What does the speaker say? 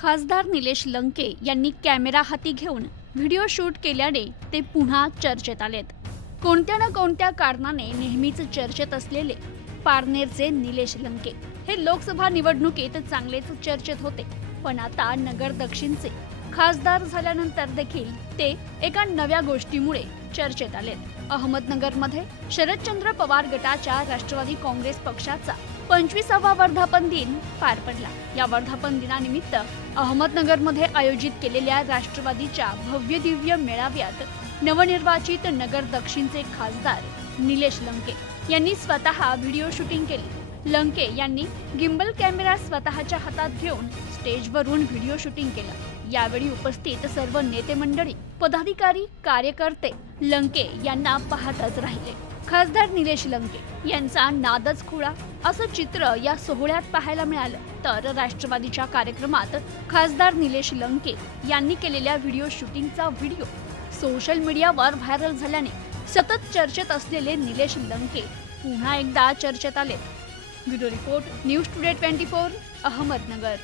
खासदार निलेश लंके यांनी कॅमेरा हाती घेऊन व्हिडिओ शूट केल्याने ते पुन्हा चर्चेत आलेत। कोणत्या ना कोणत्या कारणाने नेहमीच चर्चेत असलेले पारनेरचे निलेश लंके हे लोकसभा निवडणुकीत चांगलेच चर्चेत होते, पण आता नगर दक्षिणचे खासदार झाल्यानंतर देखील ते एका नव्या गोष्टीमुळे चर्चेत आलेत। अहमदनगरमध्ये शरदचंद्र पवार गटाच्या राष्ट्रवादी काँग्रेस पक्षाचा 25वा वर्धापन दिन पार पडला। या वर्धापन दिनानिमित्त अहमदनगरमध्ये आयोजित केलेल्या राष्ट्रवादीच्या भव्य दिव्य मेळाव्यात नवनिर्वाचित नगर दक्षिणचे खासदार निलेश लंके यांनी स्वतः व्हिडिओ शूटिंग केली। लंके यांनी गिम्बल कॅमेरा स्वतःच्या हातात घेऊन स्टेजवरून व्हिडिओ शूटिंग केलं। यावेळी उपस्थित सर्व नेते मंडळी, पदाधिकारी, कार्यकर्ते लंके यांना पाहतच राहिले। खासदार निलेश लंके यांचा नादच खुळा असं चित्र या सोहळ्यात पाहायला मिळालं। तर राष्ट्रवादीच्या कार्यक्रमात खासदार निलेश लंके यांनी केलेल्या व्हिडिओ शूटिंगचा व्हिडिओ सोशल मीडियावर व्हायरल झाल्याने सतत चर्चेत असलेले निलेश लंके पुन्हा एकदा चर्चेत आले। Bureau report, news today 24, Ahmednagar.